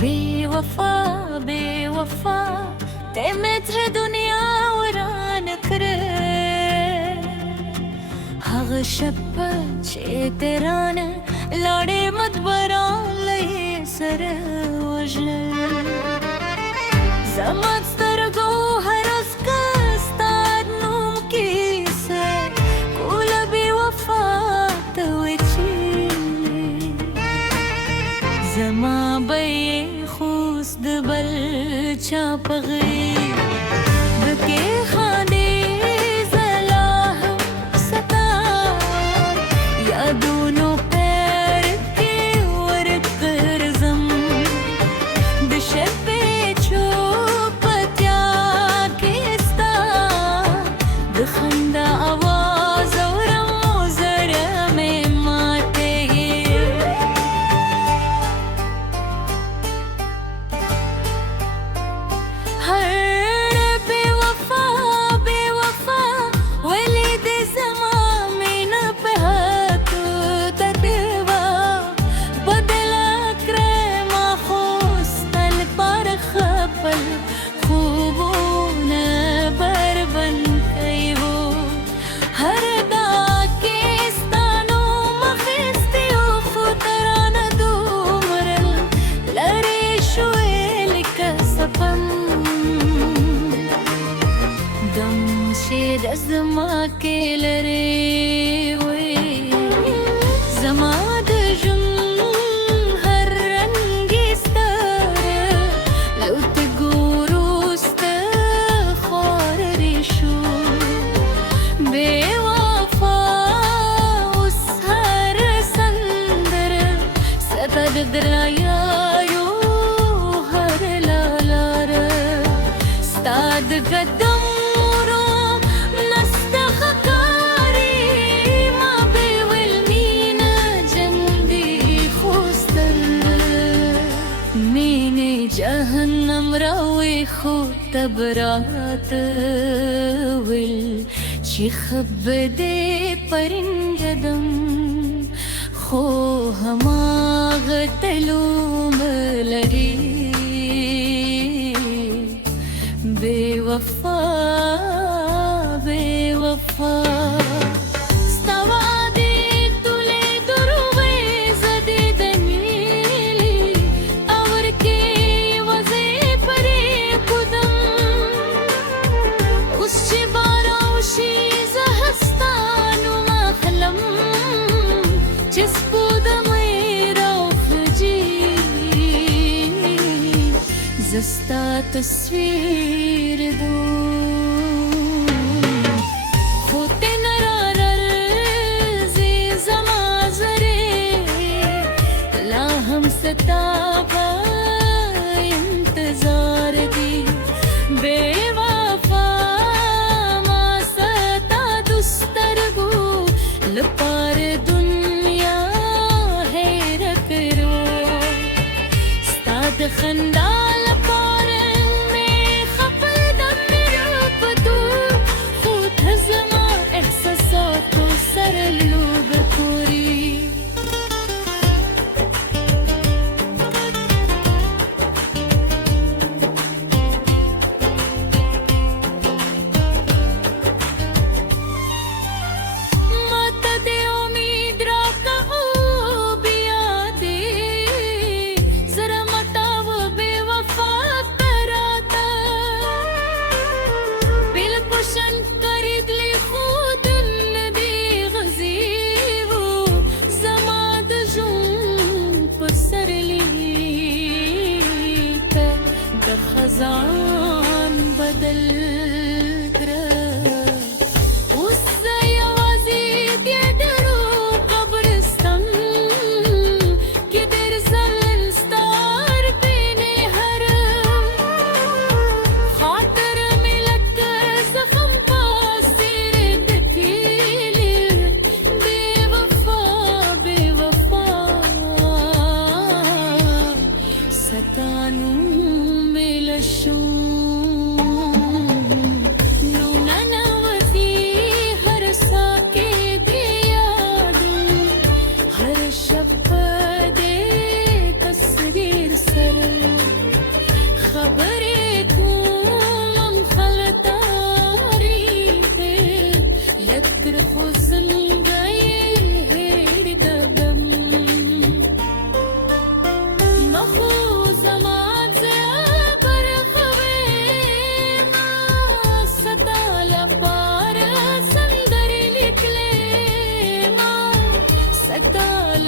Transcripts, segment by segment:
बेवफा बेवफा ते मेत्र दुनिया وران करे हग शप चे तेरान लाड़े मत बरा लये सर वजल زمت سترګو هرس کستاد نوم کیسه کوله بې وفا ته وچیلې زما به یې خوست د بل چا په غېږ د کې خاندې زه لا هم ستا یادونو پیر کې ورګرځم د شپې زما کې لري وي زما د ژوند هر رنګ ستاره لو ته ګورو ستا خورې شو بې وفا اوس هر سندره ستا د درایو هر لاره ستا د قدم جهنم راوي خو تبرات ويل چی خبدي پرنجدم خو هماغ تلوم لري بے وفا بے وفا زستا تصویر دو خود نرارزی زما زره لا هم ستا با انتظار دی بے وفا ما ستا دسترگو لپار دنیا حیرت رو ستا دخندال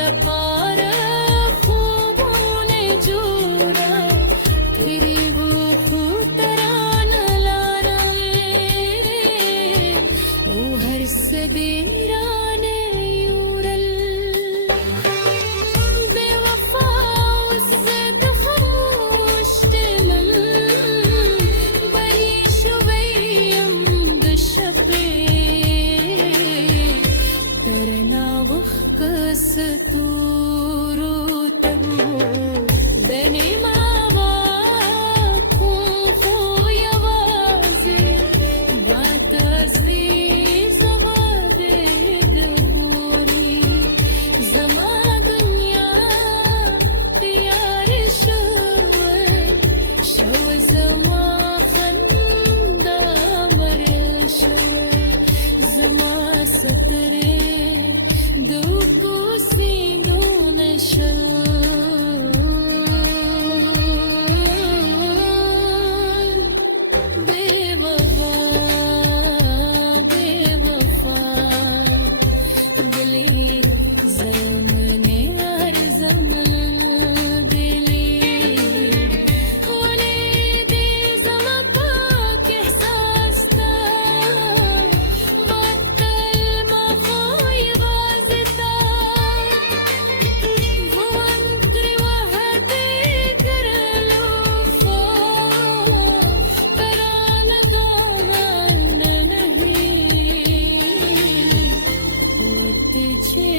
पार खूबों ने जोड़ा फिर वो खूतरान लाना ओ हर सदेराने यूरल बेवफा उस्सद खामोश तमम बरी شويم بالشفي ترنا وخكس تورتم بني ماما كون خويا وازي باتزي زوادي دهوري زما دنيا تيار شو زما خندا مرل شو زما ستري دوكو سينون شل बेवफा बेवफा दिली ज़ल्म ने हर ज़मन दिली होने दे ज़मा पाक एहसास ता वक्ल मा खोई वाज़ता वो अंतरी वहदे कर लो फो कराना तो मन नहीं वो तुझे